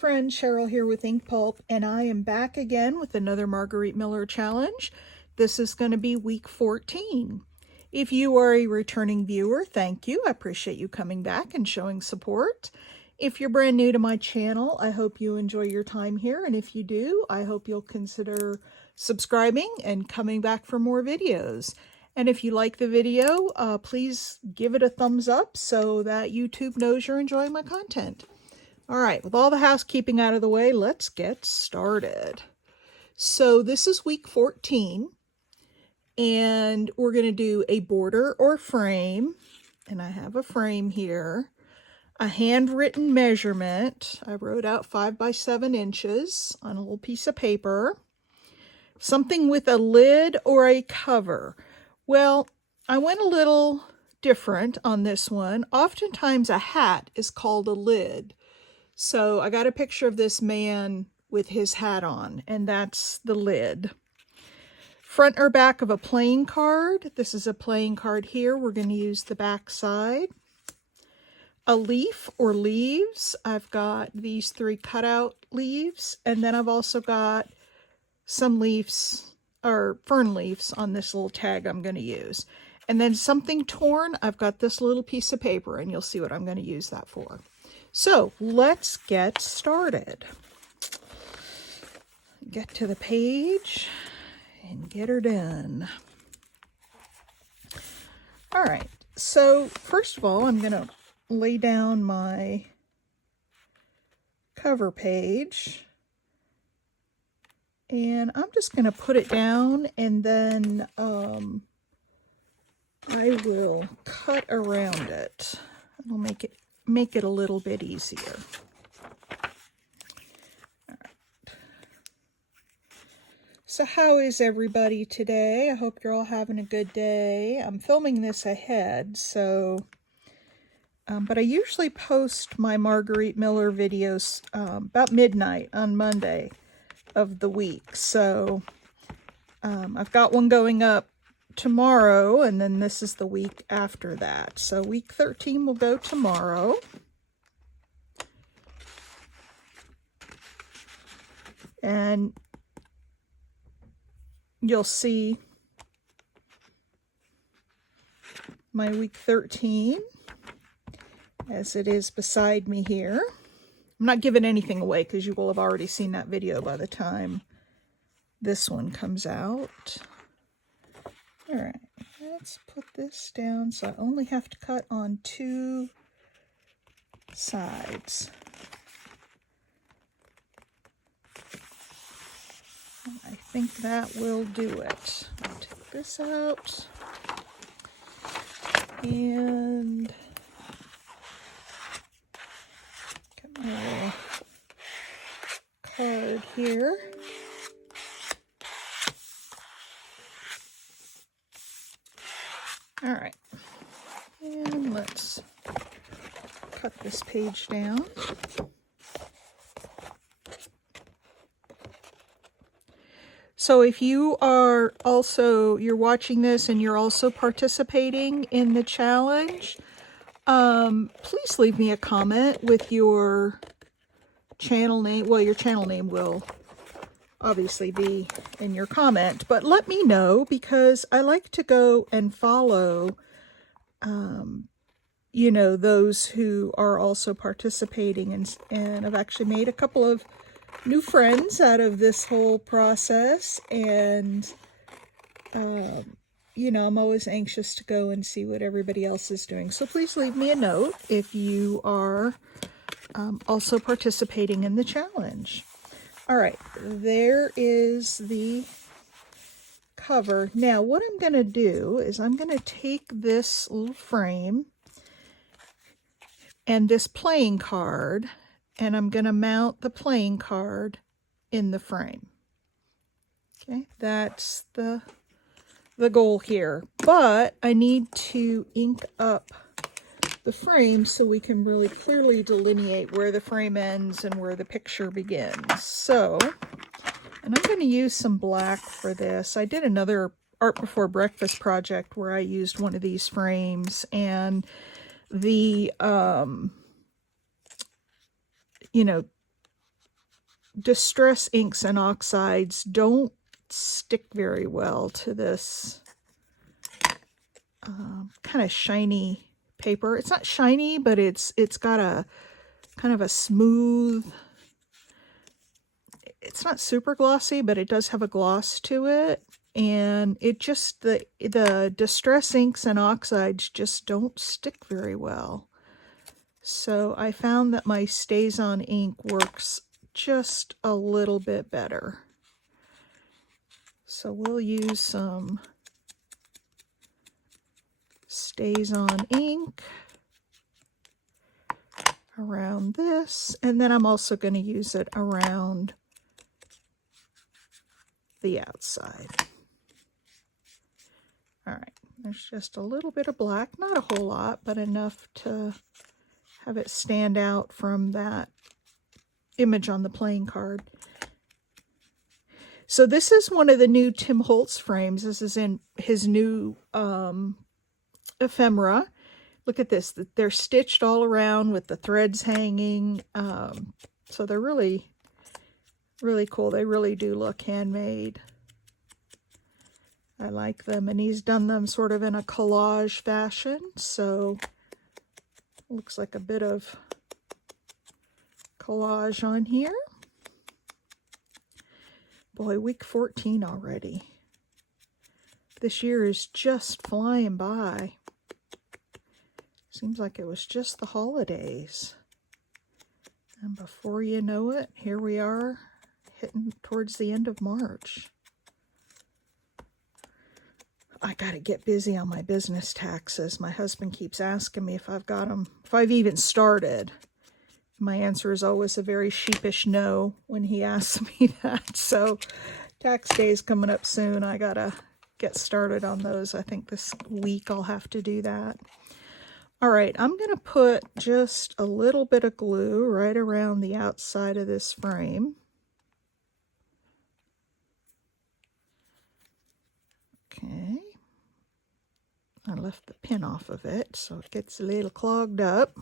friends, Cheryl here with Ink Pulp, and I am back again with another Margarete Miller challenge. This is going to be week 14. If you are a returning viewer, thank you. I appreciate you coming back and showing support. If you're brand new to my channel, I hope you enjoy your time here, and if you do, I hope you'll consider subscribing and coming back for more videos. And if you like the video, please give it a thumbs up so that YouTube knows you're enjoying my content. All right, with all the housekeeping out of the way, let's get started. So this is week 14, and we're going to do a border or frame, and I have a frame here, a handwritten measurement. I wrote out 5 by 7 inches on a little piece of paper, something with a lid or a cover. Well, I went a little different on this one. Oftentimes a hat is called a lid. So I got a picture of this man with his hat on, and that's the lid. Front or back of a playing card. This is a playing card here. We're going to use the back side. A leaf or leaves. I've got these 3 cutout leaves, and then I've also got some leaves or fern leaves on this little tag I'm going to use. And then something torn. I've got this little piece of paper, and you'll see what I'm going to use that for. So let's get started. Get to the page and get her done. All right, so first of all, I'm going to lay down my cover page, and I'm just going to put it down, and then I will cut around it. I'll make it a little bit easier. All right. So how is everybody today? I hope you're all having a good day. I'm filming this ahead, so but I usually post my Margarete Miller videos about midnight on Monday of the week. So I've got one going up tomorrow, and then this is the week after that. So week 13 will go tomorrow. And you'll see my week 13 as it is beside me here. I'm not giving anything away because you will have already seen that video by the time this one comes out. All right, let's put this down so I only have to cut on 2 sides. I think that will do it. I'll take this out and get my little card here. All right, and let's cut this page down. So if you are also, you're watching this and you're also participating in the challenge, please leave me a comment with your channel name. Well, your channel name will obviously be in your comment, but let me know, because I like to go and follow, you know, those who are also participating, and I've actually made a couple of new friends out of this whole process, and you know, I'm always anxious to go and see what everybody else is doing. So please leave me a note if you are also participating in the challenge. All right, there is the cover. Now, what I'm going to do is I'm going to take this little frame and this playing card, and I'm going to mount the playing card in the frame. Okay, that's the goal here. But I need to ink up the frame so we can really clearly delineate where the frame ends and where the picture begins. So, and I'm going to use some black for this. I did another Art Before Breakfast project where I used one of these frames, and the, you know, distress inks and oxides don't stick very well to this kind of shiny paper. It's not shiny, but it's got a kind of a smooth, it's not super glossy, but it does have a gloss to it. And it just, the distress inks and oxides just don't stick very well. So I found that my StazOn ink works just a little bit better. So we'll use some StazOn ink around this, and then I'm also going to use it around the outside. All right, there's just a little bit of black, not a whole lot, but enough to have it stand out from that image on the playing card. So this is one of the new Tim Holtz frames. This is in his new ephemera. Look at this. They're stitched all around with the threads hanging. So they're really, really cool. They really do look handmade. I like them. And he's done them sort of in a collage fashion. So looks like a bit of collage on here. Boy, week 14 already. This year is just flying by. Seems like it was just the holidays. And before you know it, here we are hitting towards the end of March. I got to get busy on my business taxes. My husband keeps asking me if I've got them, if I've even started. My answer is always a very sheepish no when he asks me that. So tax day is coming up soon. I got to get started on those. I think this week I'll have to do that. All right, I'm going to put just a little bit of glue right around the outside of this frame. Okay. I left the pin off of it, so it gets a little clogged up.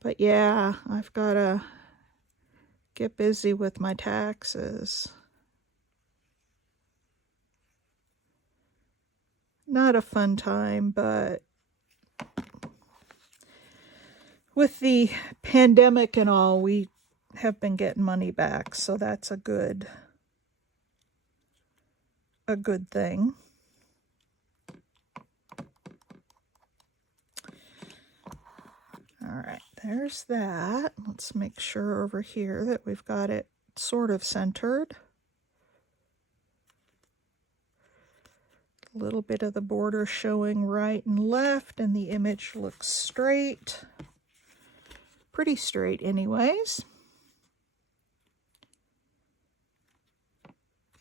But yeah, I've got to get busy with my taxes. Not a fun time, but with the pandemic and all, we have been getting money back, so that's a good thing. All right, there's that. Let's make sure over here that we've got it sort of centered. A little bit of the border showing right and left, and the image looks straight. Pretty straight anyways.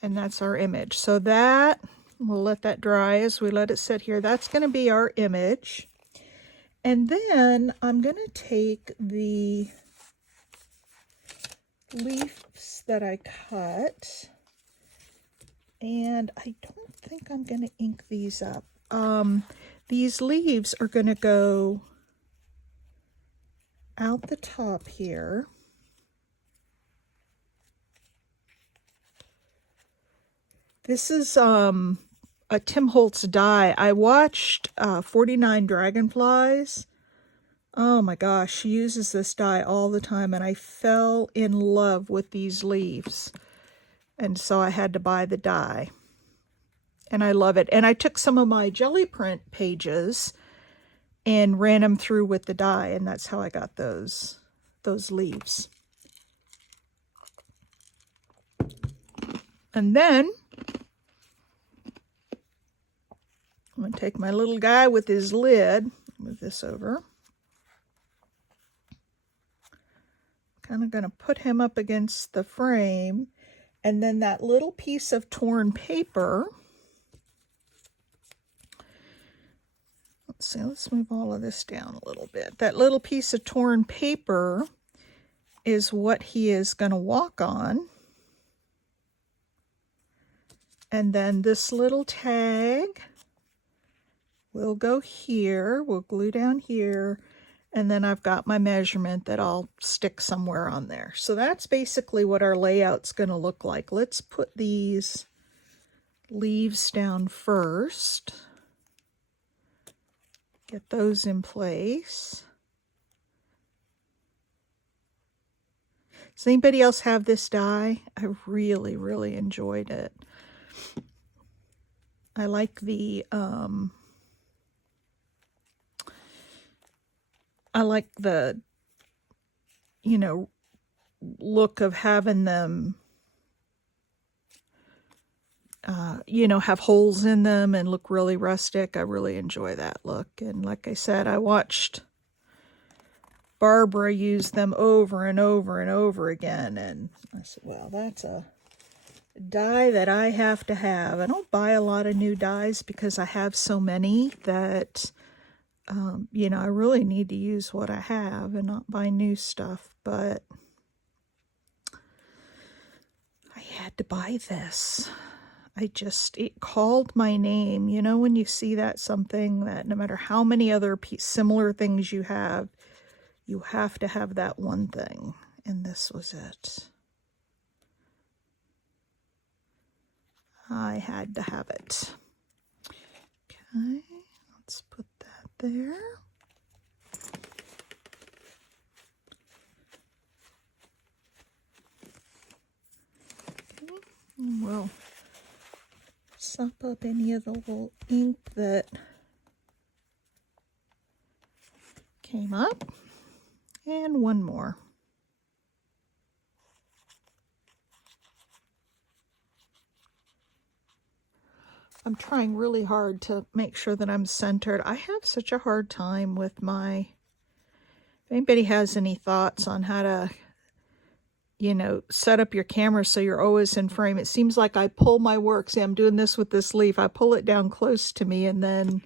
And that's our image. So that, we'll let that dry as we let it sit here. That's going to be our image. And then I'm going to take the leaves that I cut, and I don't think I'm going to ink these up. These leaves are going to go out the top here. This is a Tim Holtz die. I watched 49 Dragonflies. Oh my gosh, she uses this die all the time, and I fell in love with these leaves. And so I had to buy the die. And I love it. And I took some of my jelly print pages and ran them through with the die, and that's how I got those leaves. And then I'm going to take my little guy with his lid, move this over. Kind of going to put him up against the frame, and then that little piece of torn paper. Let's see, let's move all of this down a little bit. That little piece of torn paper is what he is going to walk on. And then this little tag will go here. We'll glue down here. And then I've got my measurement that I'll stick somewhere on there. So that's basically what our layout's going to look like. Let's put these leaves down first. Get those in place. Does anybody else have this die? I really, really enjoyed it. I like the you know, look of having them you know, have holes in them and look really rustic. I really enjoy that look. And like I said, I watched Barbara use them over and over and over again, and I said, well, that's a die that I have to have. I don't buy a lot of new dies because I have so many that you know, I really need to use what I have and not buy new stuff. But I had to buy this. It called my name. You know, when you see that something that no matter how many other similar things you have to have that one thing. And this was it. I had to have it. Okay, let's put that there. Okay, and we'll sop up any of the little ink that came up. And one more. I'm trying really hard to make sure that I'm centered. I have such a hard time with my... If anybody has any thoughts on how to, you know, set up your camera so you're always in frame. It seems like I pull my work. See, I'm doing this with this leaf. I pull it down close to me and then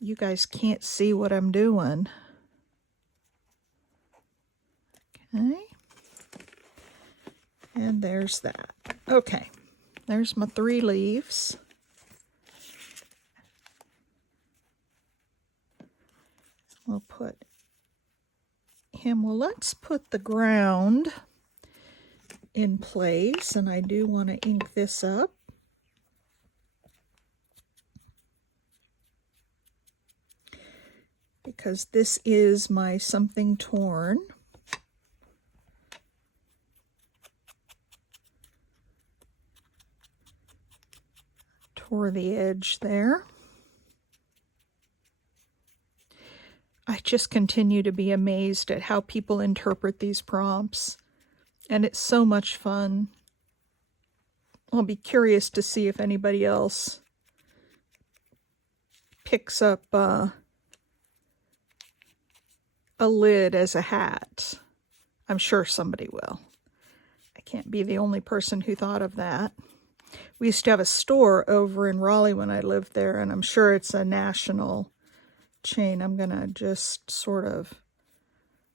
you guys can't see what I'm doing. Okay. And there's that. Okay. There's my 3 leaves. We'll put him, well, let's put the ground in place, and I do want to ink this up. Because this is my Something Torn. Tore the edge there. I just continue to be amazed at how people interpret these prompts, and it's so much fun. I'll be curious to see if anybody else picks up a lid as a hat. I'm sure somebody will. I can't be the only person who thought of that. We used to have a store over in Raleigh when I lived there, and I'm sure it's a national chain. I'm gonna just sort of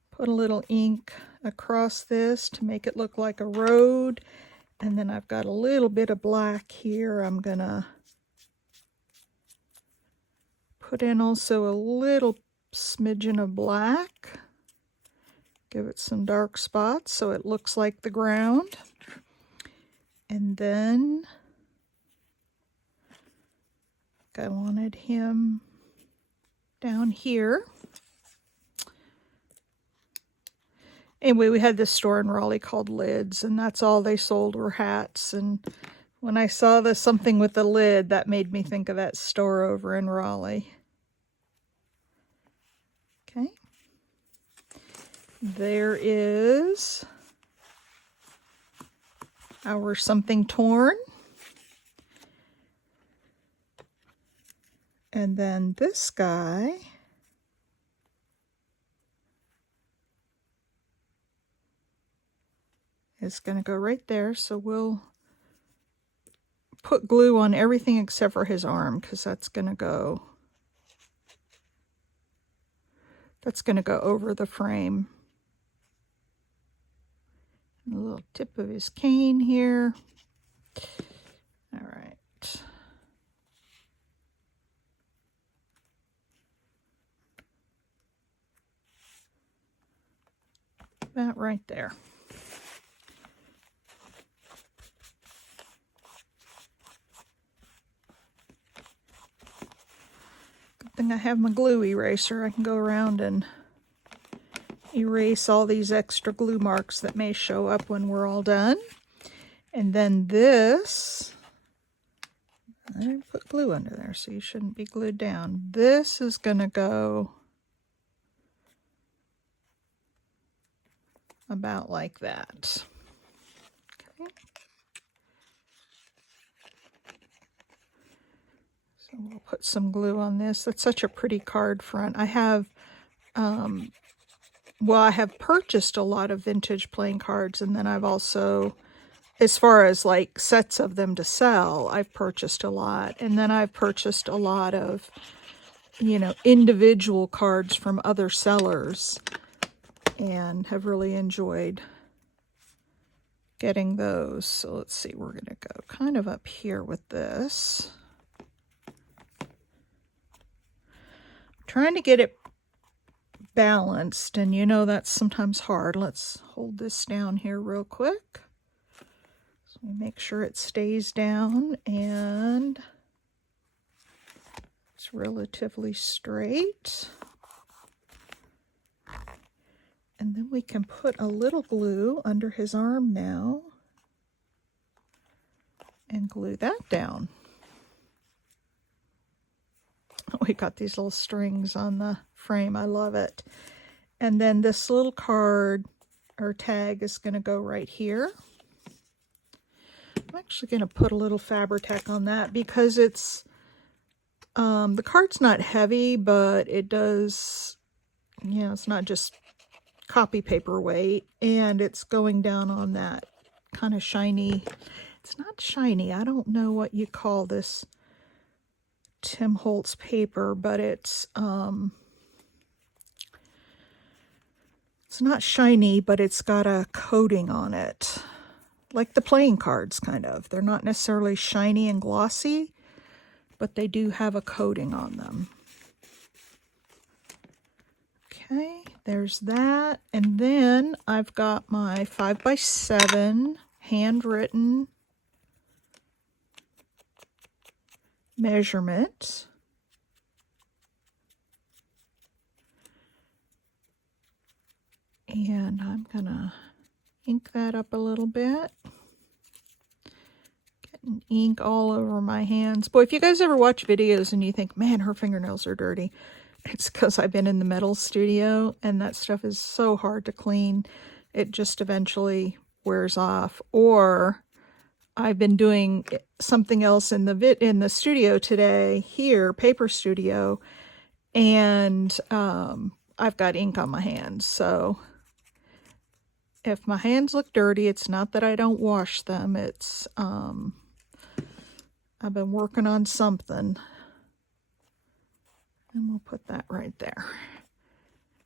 put a little ink across this to make it look like a road, and then I've got a little bit of black here. I'm gonna put in also a little smidgen of black, give it some dark spots so it looks like the ground. And then I wanted him down here. Anyway, we had this store in Raleigh called Lids, and that's all they sold were hats. And when I saw the something with the lid, that made me think of that store over in Raleigh. Okay. There is our Something Torn. And then this guy is going to go right there. So we'll put glue on everything except for his arm, because that's going to go over the frame. And a little tip of his cane here. All right. About right there. Good thing I have my glue eraser. I can go around and erase all these extra glue marks that may show up when we're all done. And then this, I didn't put glue under there, so you shouldn't be glued down. This is going to go about like that. Okay. So we'll put some glue on this. That's such a pretty card front. I have, well, I have purchased a lot of vintage playing cards, and then I've also, as far as like sets of them to sell, I've purchased a lot. And then I've purchased a lot of, you know, individual cards from other sellers and have really enjoyed getting those. So let's see, we're going to go kind of up here with this. I'm trying to get it balanced, and you know that's sometimes hard. Let's hold this down here real quick. So we make sure it stays down and it's relatively straight. And then we can put a little glue under his arm now and glue that down. We got these little strings on the frame. I love it. And then this little card or tag is going to go right here. I'm actually going to put a little Fabri-Tac on that because it's, the card's not heavy, but it does, you know, it's not just copy paper weight, and it's going down on that kind of shiny, it's not shiny, I don't know what you call this Tim Holtz paper, but it's not shiny, but it's got a coating on it, like the playing cards kind of. They're not necessarily shiny and glossy, but they do have a coating on them. Okay, there's that. And then I've got my 5x7 handwritten measurement. And I'm gonna ink that up a little bit. Getting ink all over my hands. Boy, if you guys ever watch videos and you think, man, her fingernails are dirty, it's because I've been in the metal studio and that stuff is so hard to clean. It just eventually wears off. Or I've been doing something else in the studio today, here, paper studio, and I've got ink on my hands. So if my hands look dirty, it's not that I don't wash them. It's I've been working on something. And we'll put that right there.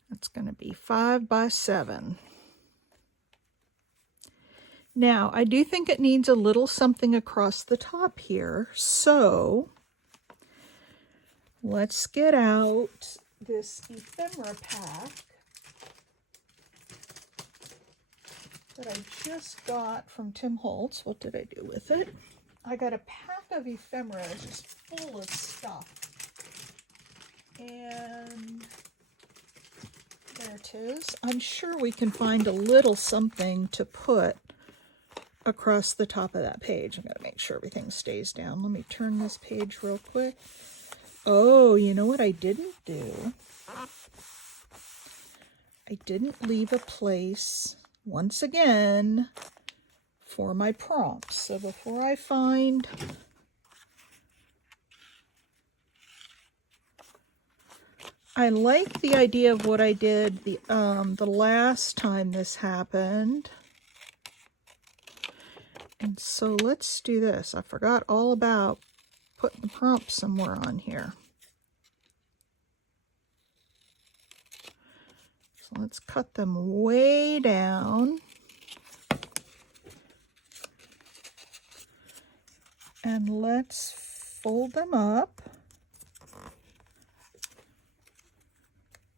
That's going to be 5x7. Now, I do think it needs a little something across the top here. So let's get out this ephemera pack that I just got from Tim Holtz. What did I do with it? I got a pack of ephemera just full of stuff. And there it is. I'm sure we can find a little something to put across the top of that page. I'm going to make sure everything stays down. Let me turn this page real quick. Oh, you know what I didn't do? I didn't leave a place, once again, for my prompts. So before I find... I like the idea of what I did the last time this happened. And so let's do this. I forgot all about putting the prompt somewhere on here. So let's cut them way down. And let's fold them up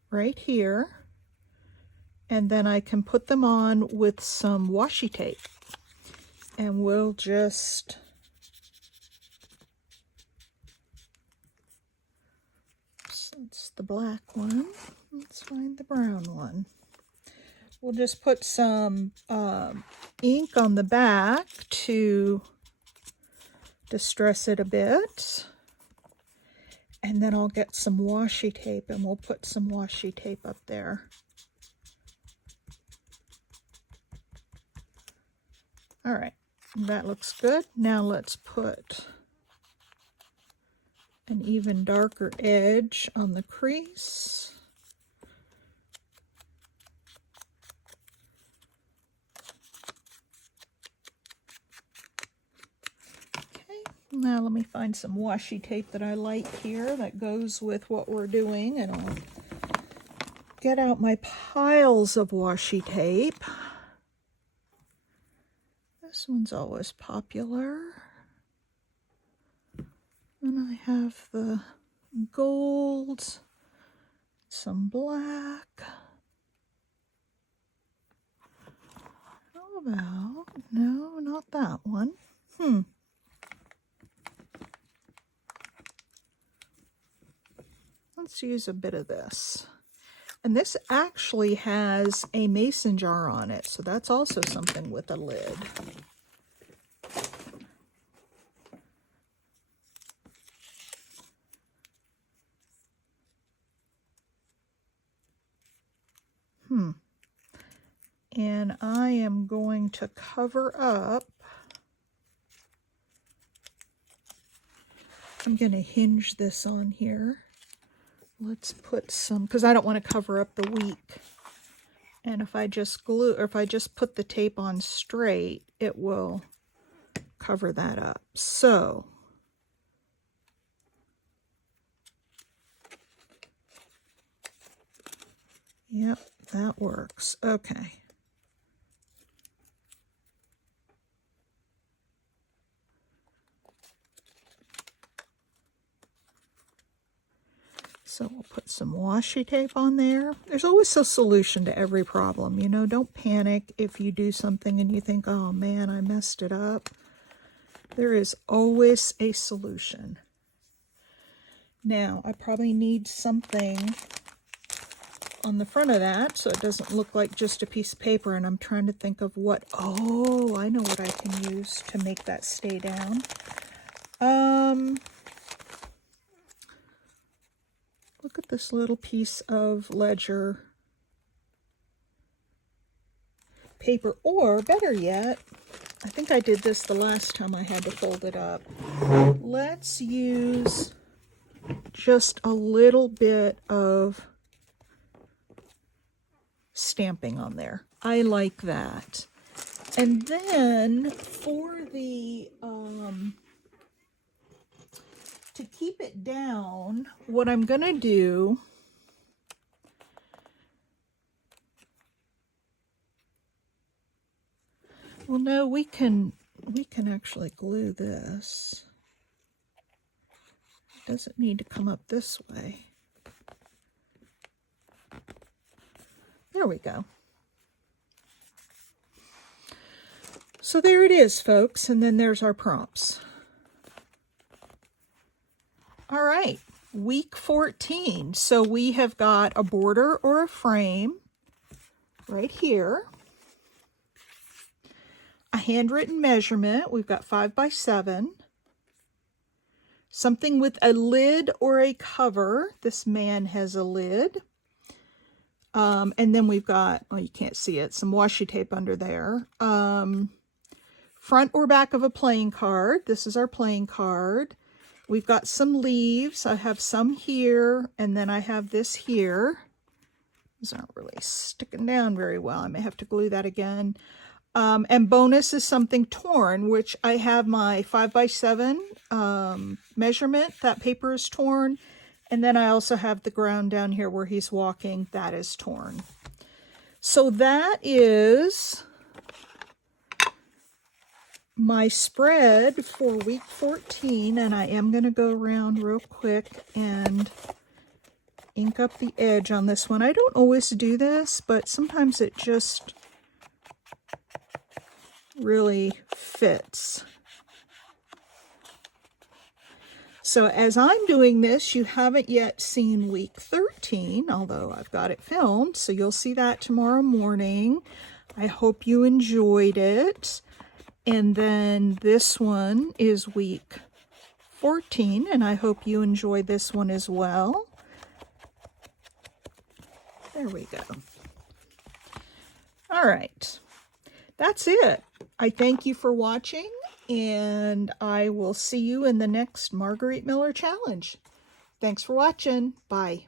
right here. and then I can put them on with some washi tape. And we'll just it's the black one. Let's find the brown one. We'll just put some ink on the back to distress it a bit. And then I'll get some washi tape and we'll put some washi tape up there. All right, that looks good. Now let's put an even darker edge on the crease. Now let me find some washi tape that I like here that goes with what we're doing, and I'll get out my piles of washi tape. This one's always popular. And I have the gold, some black. How about, no, not that one. Let's use a bit of this. And this actually has a mason jar on it, so that's also something with a lid. And I am going to cover up. I'm going to hinge this on here. Let's put some, because I don't want to cover up the week. And if I just glue, or if I just put the tape on straight, it will cover that up. So, yep, that works. Okay. So we'll put some washi tape on there. There's always a solution to every problem. You know, don't panic if you do something and you think, oh man, I messed it up. There is always a solution. Now, I probably need something on the front of that so it doesn't look like just a piece of paper, and I'm trying to think of what, oh, I know what I can use to make that stay down. Look at this little piece of ledger paper, or better yet, I think I did this the last time I had to fold it up. Let's use just a little bit of stamping on there. I like that. And then for the to keep it down, what I'm gonna do, well, no, we can actually glue this. It doesn't need to come up this way. There we go. So there it is, folks, and then there's our prompts. All right, week 14. So we have got a border or a frame right here. A handwritten measurement. We've got 5 by 7. Something with a lid or a cover. This man has a lid. And then we've got, well, you can't see it, some washi tape under there. Front or back of a playing card. This is our playing card. We've got some leaves. I have some here, and then I have this here. These aren't really sticking down very well. I may have to glue that again. And bonus is something torn, which I have my 5 by 7 measurement. That paper is torn. And then I also have the ground down here where he's walking. That is torn. So that is my spread for week 14, and I am going to go around real quick and ink up the edge on this one. I don't always do this, but sometimes it just really fits. So as I'm doing this, you haven't yet seen week 13, although I've got it filmed, so you'll see that tomorrow morning. I hope you enjoyed it. And then this one is week 14, and I hope you enjoy this one as well. There we go. All right, that's it. I thank you for watching, and I will see you in the next Margarete Miller Challenge. Thanks for watching. Bye.